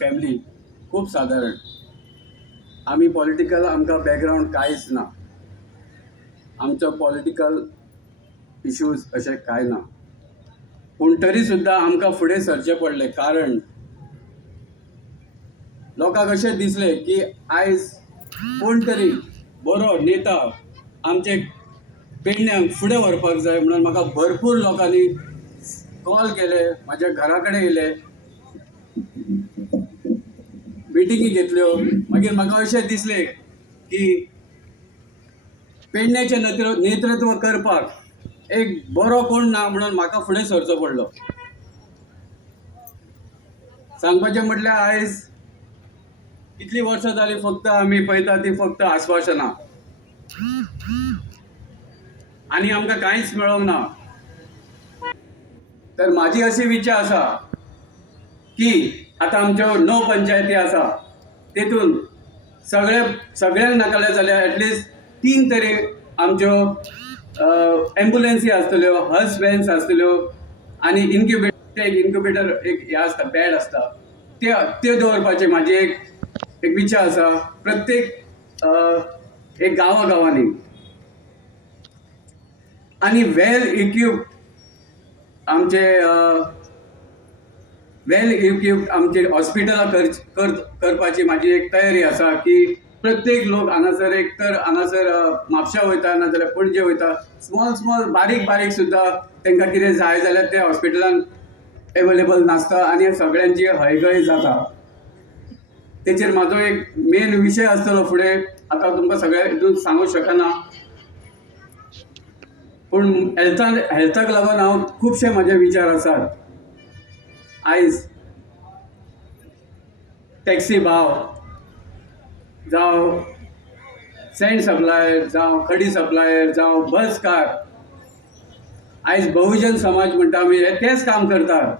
Family खूप साधारण. आम्ही पॉलिटिकल आमकां बॅकग्राऊंड कांयच ना. आमचो पॉलिटिकल इश्यूज अशें कांय ना. पूण तरी सुद्दां आमकां फुडें सरचें पडलें, कारण लोकांक अशें दिसलें की आयज कोण तरी बरो नेता आमचे पेडण्यांक फुडें व्हरपाक जाय म्हणून म्हाका भरपूर लोकांनी कॉल केले, म्हाज्या घरा कडेन येयले, मिटिंगी घेतल्यो. मागीर म्हाका अशें दिसलें की पेडण्याचें नेतृत्व करपाक एक बरो कोण ना म्हणून म्हाका फुडें सरचो पडलो. सांगपाचें म्हटल्यार आयज कितलीं वर्सां जालीं फक्त आमी पळयता ती फक्त आश्वासनां, आनी आमकां कांयच मेळोंक ना. तर म्हाजी अशी विचार आसा की आतां आमच्यो 9 पंचायती आसा, तेतून सगळ्यांक नाकाले जाल्यार एटलिस्ट 3 तरी आमच्यो एम्ब्युलन्सी आसतल्यो, हज व्हॅन्स आसतल्यो, आनी इन्क्युबेटर एक हे आसता, बॅड आसता, त्यो दवरपाचें म्हाजी एक विचार आसा. प्रत्येक एक गांवांनी आनी वेल इक्विप्ड आमचे हॉस्पिटलां करपाची म्हाजी एक तयारी आसा की प्रत्येक लोक हांगासर एक तर हांगासर म्हापशा वयता नाजाल्यार पणजे वयता, स्मॉल बारीक सुद्दां तांकां कितें जाय जाल्यार ते हॉस्पिटलान एवेलेबल नासता आनी सगळ्यांची हयगय जाता. तेचेर म्हाजो एक मेन विशय आसतलो फुडें. आतां तुमकां सगळ्या हितून सांगूंक शकना, पूण हेल्थाक लागून हांव खुबशे म्हाजे विचार आसात. आयज टॅक्सी भाव जावं सँड सप्लायर जावं खडी सप्लायर जावं बस कार, आयज बहुजन समाज म्हणटा आमी हे तेच काम करतात,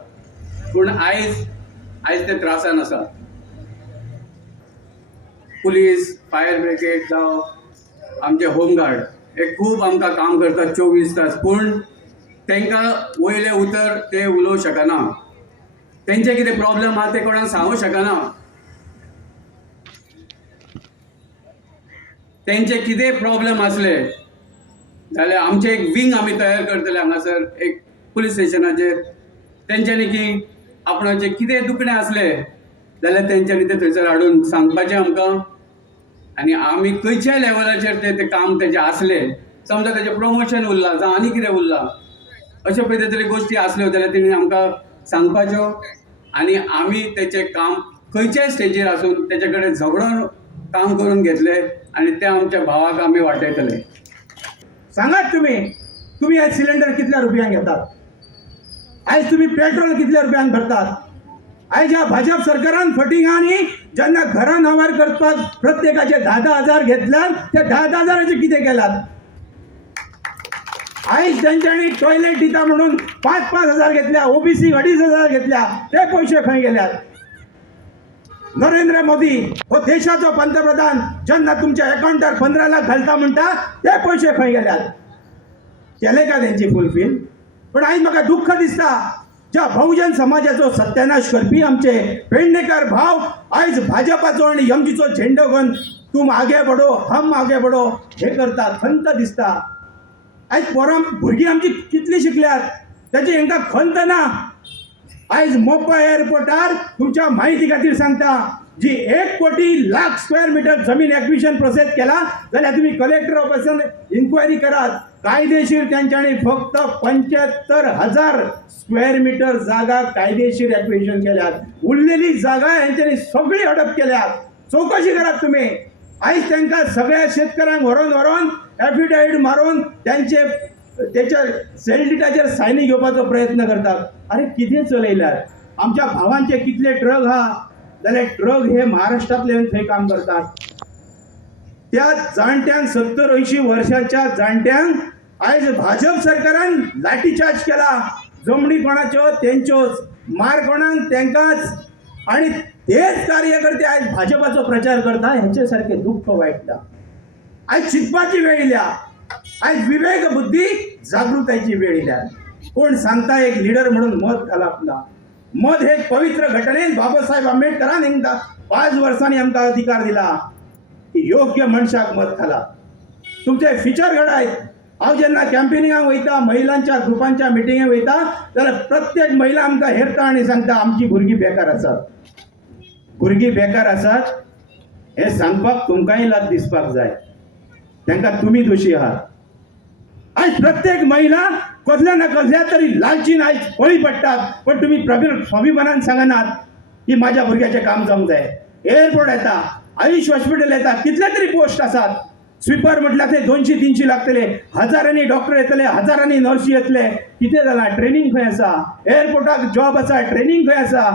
पूण आयज ते त्रासान आसा. पुलीस, फायर ब्रिगेड जावं आमचे होमगार्ड हे खूब आमकां काम करतात 24 तास, पूण तांकां वयले उतर ते उलोवंक शकना. तेंचे कितें प्रॉब्लेम आहा ते कोणाक सांगूंक शकना. तेंचे कितें प्रॉब्लेम आसले जाल्यार आमचे एक विंग आमी तयार करतले हांगासर एक पुलीस स्टेशनाचेर. तेंच्यांनी की आपणाचे कितें दुखणें आसले जाल्यार तेंच्यांनी ते थंयसर हाडून सांगपाचें आमकां, आनी आमी खंयच्याय लेवलाचेर ते काम तेजे आसले, समजा तेजें प्रमोशन उरलां जावं आनी कितें उरलां, अशे पळय तरी गोश्टी आसल्यो जाल्यार तेणी आमकां सांगपाच्यो, आनी आमी तेचें काम खंयच्याय स्टेजीर आसून तेजे कडेन झगडून काम करून घेतले आनी ते आमच्या भावाक आमी वाटयतले. सांगात तुम्ही आज सिलेंडर कितल्या रुपयांक घेतात, आयज तुम्ही पेट्रोल कितल्या रुपयांक भरतात. आयज ह्या भाजप सरकारान फटिंगांनी जेन्ना घरां नावार करपाक प्रत्येकाचे 10,000 घेतल्यात, ते 10,000चे कितें केलात. आयज तेंच्यांनी टॉयलेट दिता म्हणून 5,000 घेतल्या, ओबीसी 2,500 घेतल्या, ते पयशे खंय गेल्यात. नरेंद्र मोदी हो देशाचो पंतप्रधान जेन्ना तुमच्या अकाउंटार 15 लाख घालता म्हणटा, ते पयशे खंय गेल्यात. केले का तेंची फुलफील. पण आयज म्हाका दुख्ख दिसता, ज्या बहुजन समाजाचो सत्यानाश करपी आमचे पेडणेकर भाव आयज भाजपाचो आणि एमजीचो झेंडो घेवन तुम आगे बढो हम आगे बढो हे करतात. खंत दिसता. आयज भुरगीं आमची कितली शिकल्यात त्याची हांकां खंत ना. आयज मोपा एअरपोर्टार तुमच्या माहिती खातीर सांगता, जी 1 कोटी लाख स्क्वेअर मीटर जमीन एक्विजिशन प्रोसेस केला जाल्यार तुम्ही कलेक्टर ऑफिसान इन्क्वायरी करात. कायदेशीर त्यांच्यानी फक्त 75,000 स्क्वेअर मीटर जागा कायदेशीर एक्विजिशन केल्यात. उरलेली जागा यांच्यानी सगळी हडप केल्यात. चौकशी करात तुम्ही. आयज त्यांना सगळ्या शेतकऱ्यांक व्हरून एफिडेविट मारून त्याच्या सेलडिटाचेर सायनी घेवपाचो प्रयत्न करतात. अरे कितें चलयल्यात. आमच्या भावांचे कितले ट्रक आहा जाल्यार ट्रक हे महाराष्ट्रांतले थंय काम करतात. त्या जाणट्यांक 70-80 वर्षाच्या जाणट्यांक आयज भाजप सरकारान लाठीचार्ज केला. जमणी कोणाच्यो तेंच्योच, मार कोणाक तेंकाच, आणि तेच कार्यकर्ते आयज भाजपाचो प्रचार करता. ह्याचे सारखे दुःख वायटता. आयज चिंतपाची वेळ येयल्या. आयज विवेक बुद्धी जागृतायची वेळ येयल्या. कोण सांगता एक लिडर म्हणून मत घालप ना. मत हे पवित्र घटनेन बाबासाहेब आंबेडकरान एकदा 5 वर्सांनी आमकां अधिकार दिला की योग्य मनशाक मत घाला. तुमचे फिचर घडायत. हांव जेन्ना कॅम्पेनिंगाक वयता, महिलांच्या ग्रुपांच्या मिटिंगेक वयता, जाल्यार प्रत्येक महिला आमकां हेरता आनी सांगता आमची भुरगीं बेकार आसात. भुरगीं बेकार आसात हे सांगपाक तुमकांय लाज दिसपाक जाय. तांकां तुमी दोशी आहात. आज प्रत्येक महिला कसल्या ना कसल्या तरी लालचीन आयज बळी पडटात, पण तुम्ही स्वाभिमानान सांगनात की माझ्या भुरग्याचें काम जावंक जाय. एअरपोर्ट येता, आयुष हॉस्पिटल येता, कितले तरी पोस्ट आसात. स्वीपर म्हटल्यार ते 200-300 लागतले, हजारांनी डॉक्टर येतले, हजारांनी नर्सी येतले. कितें जालां? ट्रेनिंग खंय आसा? एअरपोर्टाक जॉब आसा, ट्रेनिंग खंय आसा?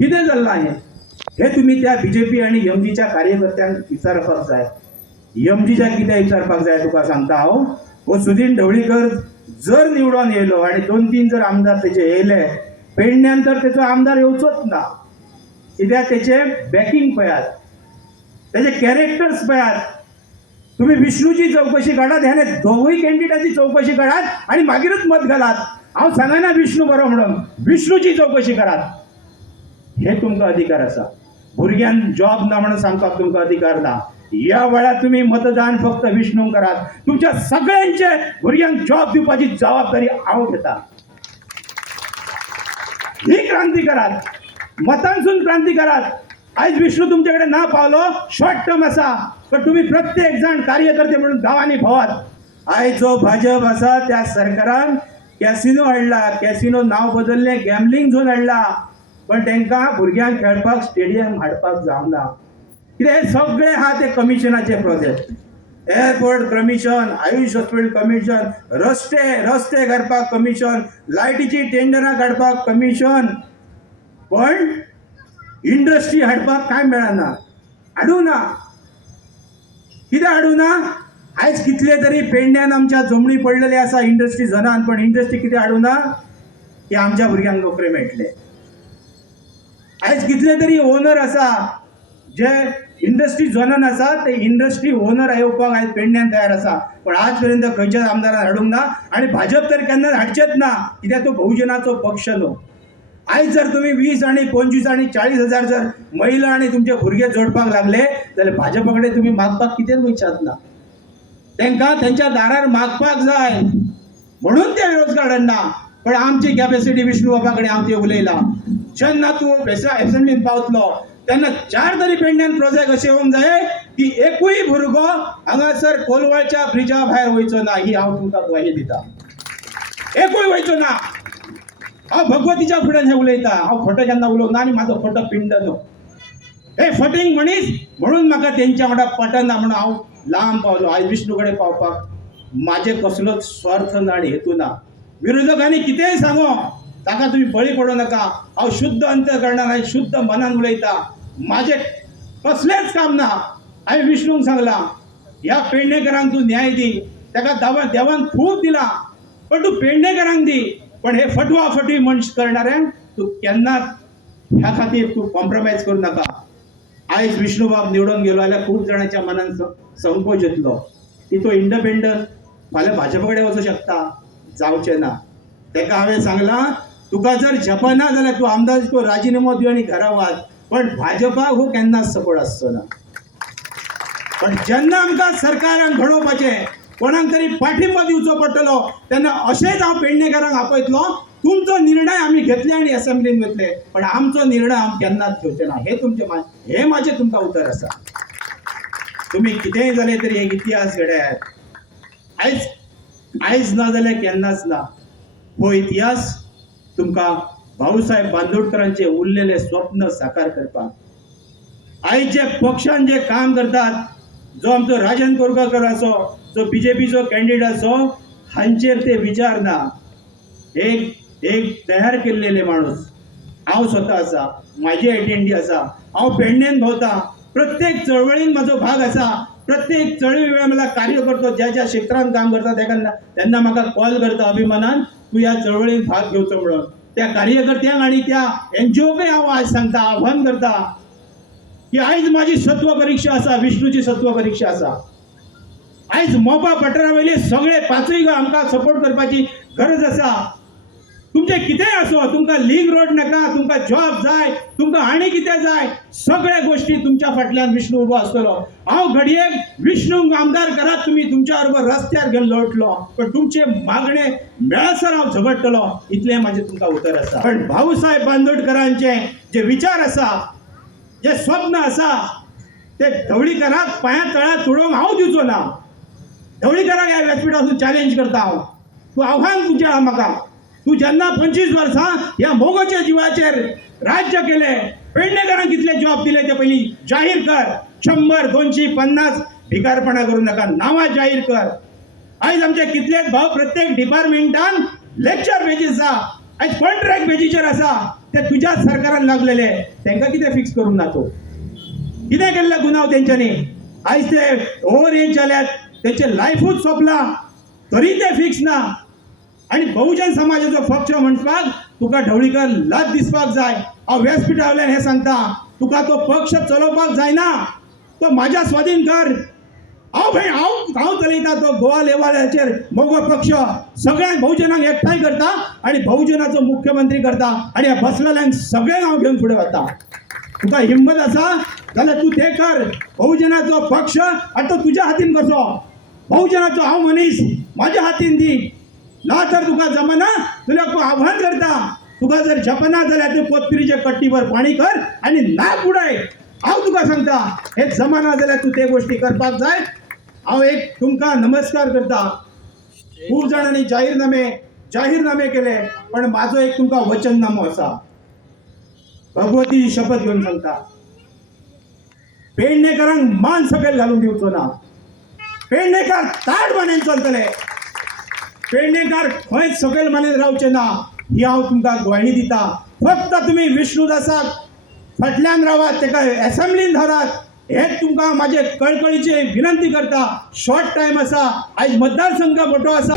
कितें जालां हे तुम्ही त्या बीजेपी आणि एमजीच्या कार्यकर्त्यांक विचारपाक जाय. एमजीच्या कितें विचारपाक जाय तुका सांगता हांव. हो सुदीन ढवळीकर जर निवडून येयलो आणि 2-3 जर आमदार तेचे येयले, पेडण्यान तर तेचो आमदार येवचोच ना. कित्याक तेचे बॅकिंग पळयात, तेचे कॅरेक्टर्स पळयात. तुम्ही विष्णूची चौकशी काढात, ह्याने दोघूय कॅन्डिडेटाची चौकशी काढात आणि मागीरच मत घालात. हांव सांगना विष्णू बरो म्हणून, विष्णूची चौकशी करात. हे तुमकां अधिकार आसा. भुरग्यांक जॉब ना म्हणून सांगपाक तुमकां अधिकार ना. या वेळार तुम्ही मतदान फक्त विष्णूंक करात. तुमच्या सगळ्यांचे भुरग्यांक जॉब दिवपाची जबाबदारी हांव घेता. ही क्रांती करात, मतांसून क्रांती करात. आयज विष्णू तुमचे कडेन ना पावलो, शॉर्ट टर्म आसा, पण तुम्ही प्रत्येक जण कार्यकर्ते म्हणून गांवांनी भोवात. आयज जो भाजप आसा त्या सरकारान कॅसिनो हाडला. कॅसिनो नांव बदललें, गॅमलिंग झोन हाडला, पण तांकां भुरग्यांक खेळपाक स्टेडियम हाडपाक जावना. कितें हे सगळे आहा ते कमिशनाचे project. Airport commission, Ayush hospital commission, रस्ते करपाक कमिशन, लायटीची टेंडरां काडपाक कमिशन, पण इंडस्ट्री हाडपाक काय मेळना. हाडूना. कितें हाडूना? आयज कितले तरी पेडण्यान आमच्या जमनी पडलेले आसा इंडस्ट्री झोनान, पण इंडस्ट्री कितें हाडूना की आमच्या भुरग्यांक नोकरी मेळटले. आयज कितले तरी ओनर आसा जे इंडस्ट्री झोनान आसा, ते इंडस्ट्री ओनर येवपाक आयज पेडण्यान तयार आसा, पण आज पर्यंत खंयच्याच आमदारान हाडूंक ना. आणि भाजप तर केन्ना हाडचेच ना, कित्याक तो बहुजनाचो पक्ष न्हू. आयज जर तुम्ही 20 आणि 25 आणि 40 हजार जर महिला आणि तुमचे भुरगे जोडपाक लागले, जाल्यार भाजपा कडेन तुम्ही मागपाक कितेंच वयच्यात ना. तांकां त्यांच्या दारार मागपाक जाय म्हणून ते विरोध काडना. पण आमची कॅपॅसिटी विष्णू बाबा कडेन हांव ते उलयला. जेन्ना तूं एसेंब्लीन पावतलो तेन्ना 4 तरी पेडण्यान प्रोजेक्ट अशें येवंक जाय की एकूय भुरगो हांगासर कोलवळच्या ब्रिजा भायर वयचो ना. ही हांव तुमकां ग्वाही दिता. एकूय वयचो ना. हांव भगवतीच्या फुड्यान हे उलयता. हांव खोटो केन्ना उलोवना आनी म्हाजो खोटो पिंड न्हू. हे फटींग मनीस म्हणून म्हाका तेंच्या वांगडा पटना म्हणून हांव लांब पावलो. आयज विष्णू कडेन पावपाक म्हाजे कसलोच स्वार्थ ना आनी हेतू ना. विरोधकांनी कितेंय सांगो, ताका तुम्ही बळी पडू नका. हांव शुद्ध अंतकरणान हांवें शुद्ध मनान उलयता. म्हाजें कसलेंच काम ना. हांवें विष्णूंक सांगलां ह्या पेडणेकरांक तूं न्याय दी. ताका देवान खूब दिला, पण तूं पेडणेकरांक दी. पण हे फटवा फटवी मनश करणाऱ्यांक तूं केन्नाच ह्या खातीर तूं कॉम्प्रोमायज करूं नाका. आयज विष्णू बाब निवडून गेलो जाल्यार खूब जाणांच्या मनान संकोच येतलो की तो इंडिपेंडंट फाल्यां भाजपा कडेन वचूं शकता. जावचें ना. ताका हांवें सांगलां तुका जर झपना जाल्यार तूं आमदारचो राजिनामो दी आनी घरा वाच, पण भाजपाक हो केन्नाच सपोर्ट आसचो ना. पण जेन्ना आमकां सरकारान घडोवपाचें, कोणाक तरी पाठिंबो दिवचो पडटलो, तेन्ना अशेंच हांव पेडणेकरांक आपयतलो. तुमचो निर्णय आमी घेतले आनी एसेंब्लीन वतले, पण आमचो निर्णय हांव केन्नाच घेवचे ना. हे म्हाजें तुमकां उतर आसा. तुमी कितेंय जालें तरी हे इतिहास घडयात. आयज ना जाल्यार केन्नाच ना. हो इतिहास तुमकां भाऊसाहेब बांदोडकरांचे उरलेले स्वप्न साकार करपाक. आयज जे पक्षान जे काम करतात, जो आमचो राजन कोरगाकर आसो, जो बीजेपीचो कॅन्डिडेट आसो, हांचेर ते विचार ना. एक तयार केल्लेले माणूस हांव स्वता आसा. म्हाजी आयडेंटिटी आसा. हांव पेडण्यान भोंवता. प्रत्येक चळवळीन म्हाजो भाग आसा. प्रत्येक चळवळी वेळा मला कार्य करतो. ज्या ज्या क्षेत्रांत काम करता तेन्ना म्हाका कॉल करता अभिमानान, तूं ह्या चळवळीन भाग घेवचो म्हणून. त्या कार्यकर्त्यांक आनी त्या एनजीओकय हांव आयज सांगता, आव्हान करता की आयज म्हाजी सत्व परीक्षा आसा, विष्णूची सत्व परीक्षा आसा. आयज मोपा पठारा वयले सगळे 5य आमकां सपोर्ट करपाची गरज आसा. तुमचे कितेंय असो, तुमकां लीग रोड नाका, तुमकां जॉब जाय, तुमकां आनी कितें जाय, सगळ्या गोष्टी तुमच्या फाटल्यान विष्णू उबो आसतलो. हांव घडयेक विष्णूक आमदार करात तुमी, तुमच्या बरोबर रस्त्यार घेवन लोटलो, पण तुमचे मागणे मेळसर हांव झगडटलो, इतलें म्हाजें तुमकां उतर आसा. पण भाऊसाहेब बांदोडकरांचे जे विचार आसा, जे स्वप्न आसा, ते ढवळीकराक पांया तळ्यात तुडोवंक हांव दिवचो ना. ढवळीकराक ह्या व्यासपीठासून चॅलेंज करता हांव. तूं आव्हान तुजें आहा म्हाका. तूं जेन्ना 25 वर्सां ह्या मोगोच्या जिवाचेर राज्य केलें, पेडणेकरांक कितले जॉब दिले ते पयलीं जाहीर कर. 100, 250 भिकारपणा करूं नाका, नांवां जाहीर कर. आयज आमचे कितलेच भाव प्रत्येक डिपार्टमेंटान लेक्चर बेजीस आसा, आयज कॉन्ट्रॅक्ट बेजीचेर आसा, ते तुज्याच सरकारान लागलेले. तांकां कितें फिक्स करूंक ना तूं? कितें केल्ले गुन्यांव तेंच्यांनी? आयज ते ओव्हर एज जाल्यात, तेंचे लायफूच सोंपला, तरी ते फिक्स ना. आणि बहुजन समाजाचो पक्ष म्हणपाक तुका ढवळीकर लाज दिसपाक जाय. हांव व्यासपीठावयल्यान हें सांगता, तुका तो पक्ष चलोवपाक जायना, तो म्हाज्या स्वाधीन कर. हांव चलयता तो गोवा लेवलाचेर मोगो पक्ष, सगळ्या बहुजनांक एकठांय करता आणि बहुजनाचो मुख्यमंत्री करता, आणि ह्या बसलेल्यांक सगळ्यांक हांव घेवन फुडें वता. तुका हिंमत आसा जाल्यार तूं तें कर. बहुजनाचो पक्ष आनी तो तुज्या हातीन कसो. बहुजनाचो हांव मनीस म्हाज्या हातीन दी, ना तर तुका जमना जाल्यार तूं आव्हान करता. तुका जर जपना जाल्यार तूं पोतपिरीचे कट्टीभर पाणी कर आणि नाक उडय. हांव तुका सांगता, हे जमना जाल्यार तूं ते गोष्टी करपाक जाय. हांव एक तुमकां नमस्कार करता. खूब जाणांनी जाहीरनामे केले, पण म्हाजो एक तुमकां वचननामो आसा. भगवतीची शपथ घेवन सांगता, पेडणेकरांक मान सकयल घालून दिवचो ना. पेडणेकार ताट बांदून चलतले. पेडणेकार खंयच सकयल मानेन रावचे ना, ही हांव तुमकां ग्वाही दिता. फक्त तुमी विष्णुदासाक फाटल्यान रावात, तेका असेंब्लीन धरात, हेच तुमकां म्हाजे कळकळीचे विनंती करता. शॉर्ट टायम आसा, आयज मतदारसंघ मोठो आसा.